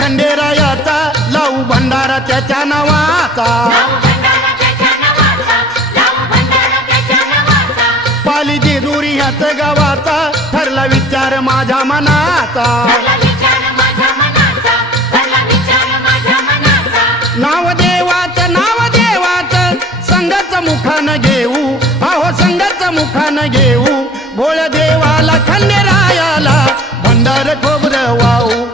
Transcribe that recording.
खंडेरायाचा लाऊ भंडारा त्याच्या नावाचा पाली जेजुरी ह्याच गावाचा ठरला विचार माझ्या मनाचा नाव देवाच नाव देवाच संघाच मुखान घेऊ अहो संघाच मुखान घेऊ भोळ देवाला खंडेरायाला भंडार खोबरं वाऊ